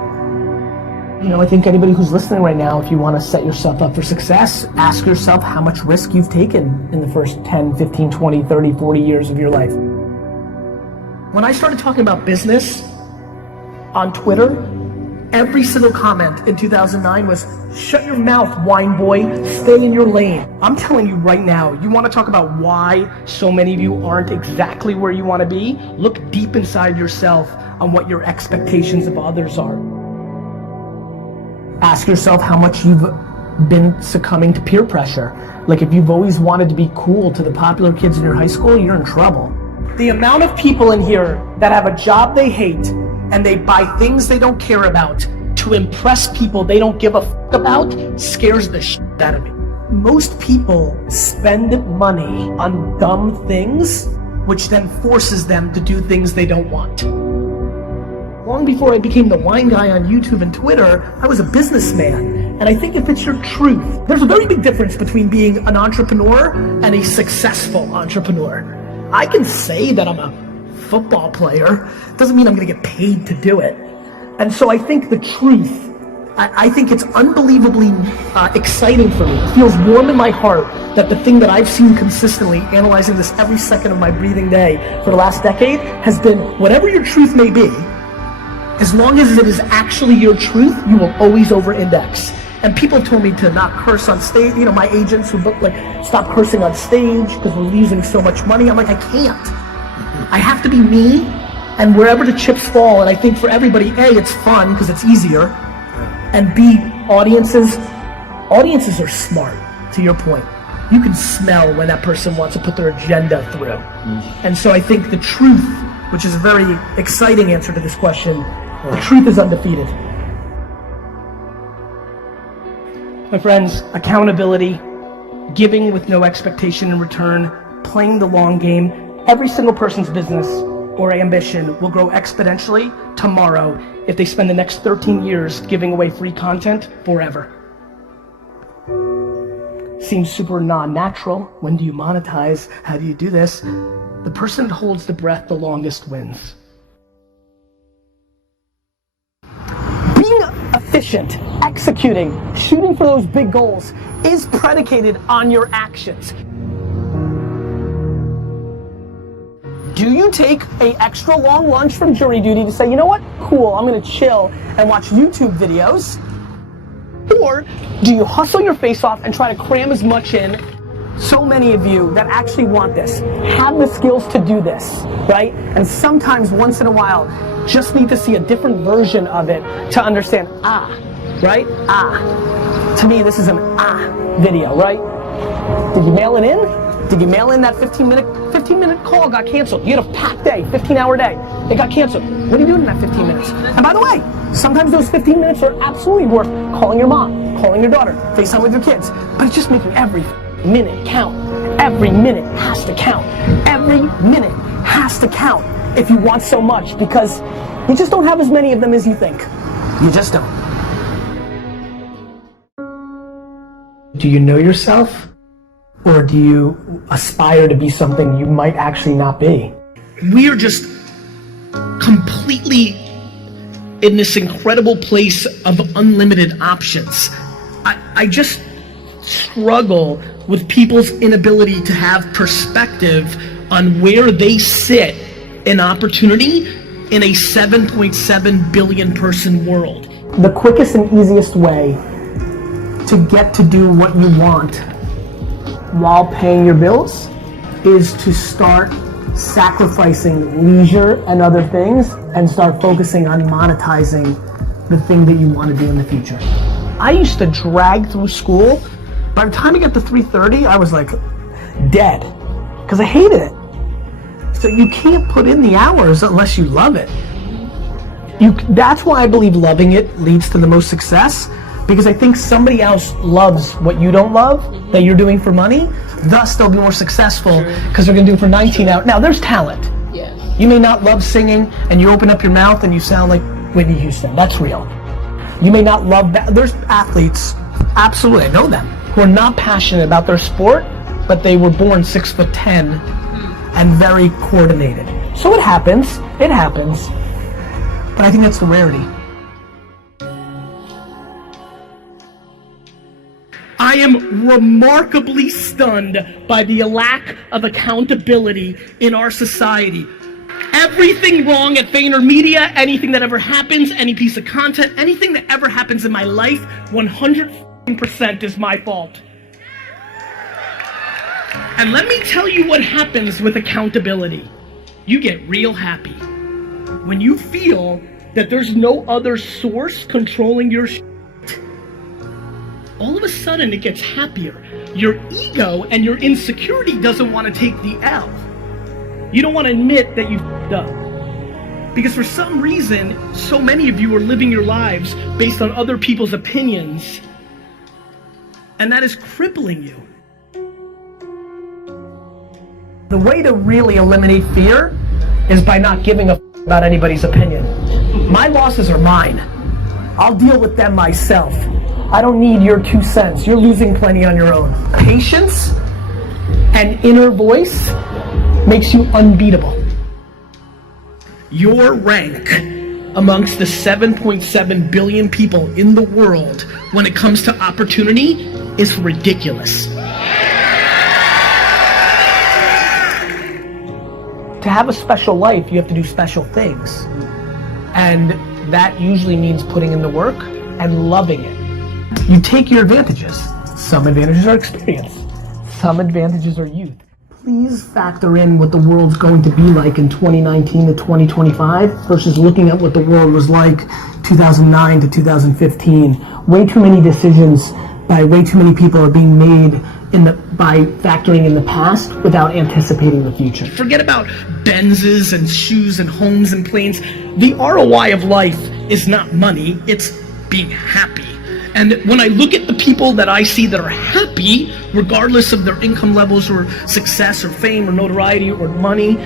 You know, I think anybody who's listening right now, if you want to set yourself up for success, ask yourself how much risk you've taken in the first 10, 15, 20, 30, 40 years of your life. When I started talking about business on Twitter, every single comment in 2009 was, shut your mouth, wine boy, stay in your lane. I'm telling you right now, you want to talk about why so many of you aren't exactly where you want to be? Look deep inside yourself on what your expectations of others are. Ask yourself how much you've been succumbing to peer pressure. Like if you've always wanted to be cool to the popular kids in your high school, you're in trouble. The amount of people in here that have a job they hate and they buy things they don't care about to impress people they don't give a f about scares the shit out of me. Most people spend money on dumb things, which then forces them to do things they don't want. Long before I became the wine guy on YouTube and Twitter, I was a businessman. And I think if it's your truth, there's a very big difference between being an entrepreneur and a successful entrepreneur. I can say that I'm a football player, doesn't mean I'm gonna get paid to do it. And so I think the truth, I think it's unbelievably exciting for me. It feels warm in my heart that the thing that I've seen consistently, analyzing this every second of my breathing day for the last decade, has been whatever your truth may be, as long as it is actually your truth, you will always over-index. And people told me to not curse on stage. You know, my agents would stop cursing on stage because we're losing so much money. I'm like, I can't. I have to be me, and wherever the chips fall. And I think for everybody, A, it's fun because it's easier, and B, audiences are smart, to your point. You can smell when that person wants to put their agenda through. And so I think the truth, which is a very exciting answer to this question, the truth is undefeated. My friends, accountability, giving with no expectation in return, playing the long game. Every single person's business or ambition will grow exponentially tomorrow if they spend the next 13 years giving away free content forever. Seems super non-natural. When do you monetize? How do you do this? The person that holds the breath the longest wins. Being efficient, executing, shooting for those big goals is predicated on your actions. Do you take an extra long lunch from jury duty to say, you know what, cool, I'm gonna chill and watch YouTube videos? Or do you hustle your face off and try to cram as much in? So many of you that actually want this, have the skills to do this, right? And sometimes, once in a while, just need to see a different version of it to understand, right? To me, this is an video, right? Did you mail it in? Did you mail in that 15 minute call got canceled? You had a packed day, 15-hour day. It got canceled. What are you doing in that 15 minutes? And by the way, sometimes those 15 minutes are absolutely worth calling your mom, calling your daughter, FaceTime with your kids. But it's just making every minute count. Every minute has to count. Every minute has to count if you want so much, because you just don't have as many of them as you think. You just don't. Do you know yourself? Or do you aspire to be something you might actually not be? We are just completely in this incredible place of unlimited options. I just struggle with people's inability to have perspective on where they sit in opportunity in a 7.7 billion person world. The quickest and easiest way to get to do what you want while paying your bills is to start sacrificing leisure and other things and start focusing on monetizing the thing that you want to do in the future. I used to drag through school. By the time I got to 3:30, I was like dead because I hated it. So you can't put in the hours unless you love it. That's why I believe loving it leads to the most success. Because I think somebody else loves what you don't love, that you're doing for money, thus they'll be more successful because they're gonna do it for 19 hours. Now there's talent. Yes. You may not love singing and you open up your mouth and you sound like Whitney Houston, that's real. You may not love that. There's athletes, absolutely, I know them, who are not passionate about their sport, but they were born 6'10" and very coordinated. So it happens, but I think that's the rarity. I am remarkably stunned by the lack of accountability in our society. Everything wrong at VaynerMedia, anything that ever happens, any piece of content, anything that ever happens in my life, 100% is my fault. And let me tell you what happens with accountability. You get real happy when you feel that there's no other source controlling your shit. All of a sudden it gets happier. Your ego and your insecurity doesn't want to take the L. You don't want to admit that you f***ed up. Because for some reason, so many of you are living your lives based on other people's opinions. And that is crippling you. The way to really eliminate fear is by not giving a f*** about anybody's opinion. My losses are mine. I'll deal with them myself. I don't need your 2 cents. You're losing plenty on your own. Patience and inner voice makes you unbeatable. Your rank amongst the 7.7 billion people in the world when it comes to opportunity is ridiculous. To have a special life, you have to do special things. And that usually means putting in the work and loving it. You take your advantages. Some advantages are experience. Some advantages are youth. Please factor in what the world's going to be like in 2019 to 2025 versus looking at what the world was like 2009 to 2015. Way too many decisions by way too many people are being made by factoring in the past without anticipating the future. Forget about Benzes and shoes and homes and planes. The ROI of life is not money, it's being happy. And when I look at the people that I see that are happy, regardless of their income levels or success or fame or notoriety or money,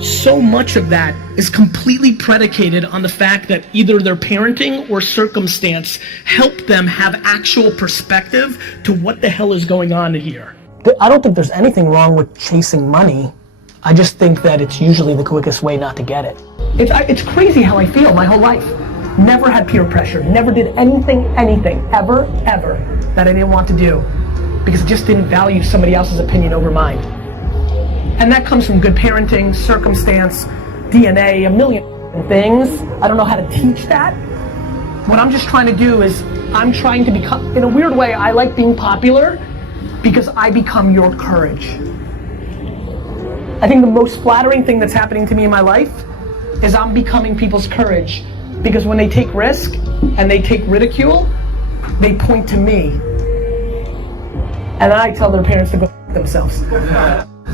so much of that is completely predicated on the fact that either their parenting or circumstance helped them have actual perspective to what the hell is going on here. I don't think there's anything wrong with chasing money. I just think that it's usually the quickest way not to get it. It's crazy how I feel my whole life. Never had peer pressure, never did anything, ever, that I didn't want to do because I just didn't value somebody else's opinion over mine. And that comes from good parenting, circumstance, DNA, a million things. I don't know how to teach that. What I'm just trying to do is I'm trying to become, in a weird way, I like being popular because I become your courage. I think the most flattering thing that's happening to me in my life is I'm becoming people's courage. Because when they take risk and they take ridicule, they point to me. And I tell their parents to go f*** themselves.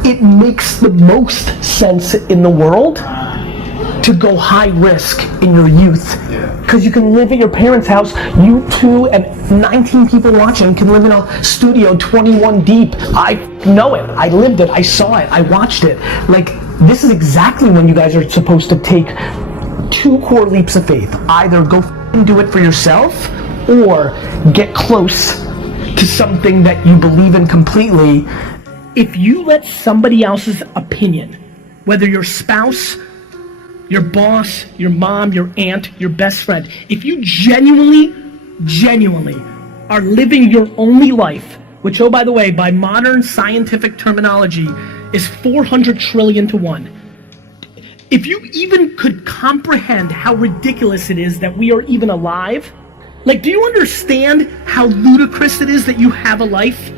It makes the most sense in the world to go high risk in your youth. Because you can live at your parents' house, you two and 19 people watching can live in a studio 21 deep. I know it, I lived it, I saw it, I watched it. Like, this is exactly when you guys are supposed to take 2 core leaps of faith. Either go do it for yourself or get close to something that you believe in completely. If you let somebody else's opinion, whether your spouse, your boss, your mom, your aunt, your best friend, if you genuinely are living your only life, which, oh, by the way, by modern scientific terminology is 400 trillion to 1. If you even could comprehend how ridiculous it is that we are even alive, like, do you understand how ludicrous it is that you have a life?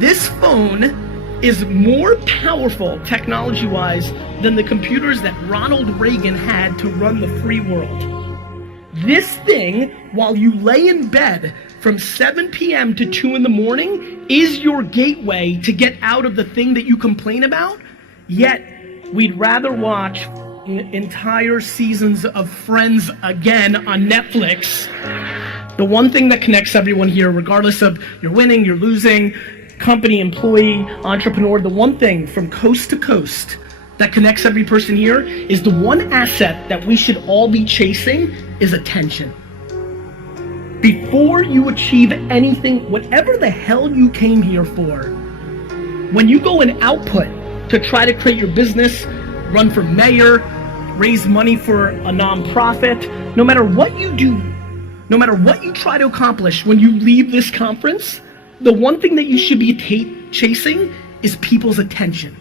This phone is more powerful technology-wise than the computers that Ronald Reagan had to run the free world. This thing, while you lay in bed from 7 p.m. to 2 in the morning, is your gateway to get out of the thing that you complain about. Yet, we'd rather watch entire seasons of Friends again on Netflix. The one thing that connects everyone here, regardless of you're winning, you're losing, company, employee, entrepreneur, the one thing from coast to coast that connects every person here is the one asset that we should all be chasing is attention. Before you achieve anything, whatever the hell you came here for, when you go and output to try to create your business, run for mayor, raise money for a nonprofit, no matter what you do, no matter what you try to accomplish when you leave this conference, the one thing that you should be chasing is people's attention.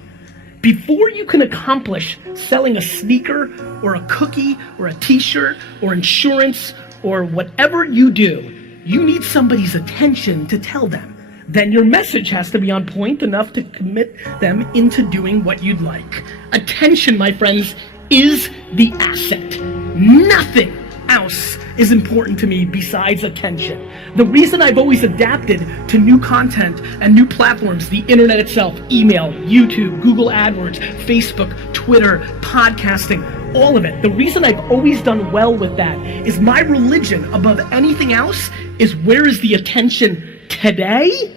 Before you can accomplish selling a sneaker or a cookie or a t-shirt or insurance or whatever you do, you need somebody's attention to tell them. Then your message has to be on point enough to commit them into doing what you'd like. Attention, my friends, is the asset. Nothing else is important to me besides attention. The reason I've always adapted to new content and new platforms, the internet itself, email, YouTube, Google AdWords, Facebook, Twitter, podcasting, all of it. The reason I've always done well with that is my religion above anything else is where is the attention today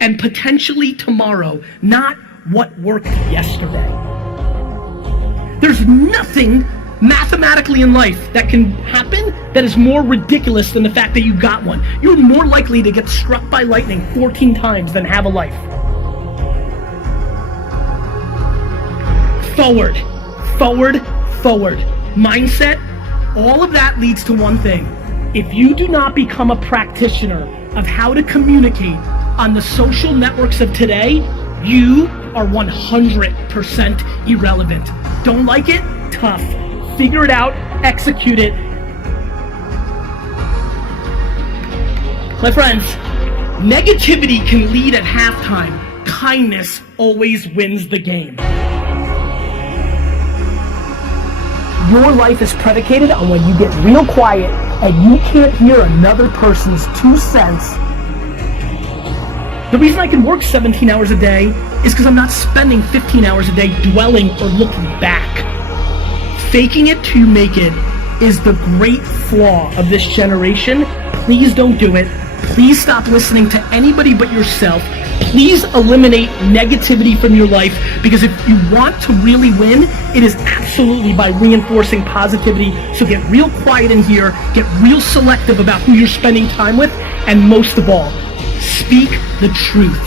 and potentially tomorrow, not what worked yesterday. There's nothing mathematically in life that can happen that is more ridiculous than the fact that you got one. You're more likely to get struck by lightning 14 times than have a life. Forward, forward, forward. Mindset, all of that leads to one thing. If you do not become a practitioner of how to communicate on the social networks of today, you are 100% irrelevant. Don't like it? Tough. Figure it out, execute it. My friends, negativity can lead at halftime. Kindness always wins the game. Your life is predicated on when you get real quiet and you can't hear another person's 2 cents. The reason I can work 17 hours a day is because I'm not spending 15 hours a day dwelling or looking back. Faking it to make it is the great flaw of this generation. Please don't do it. Please stop listening to anybody but yourself. Please eliminate negativity from your life, because if you want to really win, it is absolutely by reinforcing positivity. So get real quiet in here, get real selective about who you're spending time with, and most of all, speak the truth.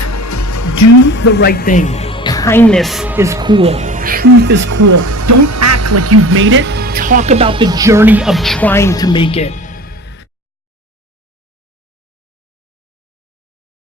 Do the right thing. Kindness is cool. Truth is cool. Don't act like you've made it. Talk about the journey of trying to make it.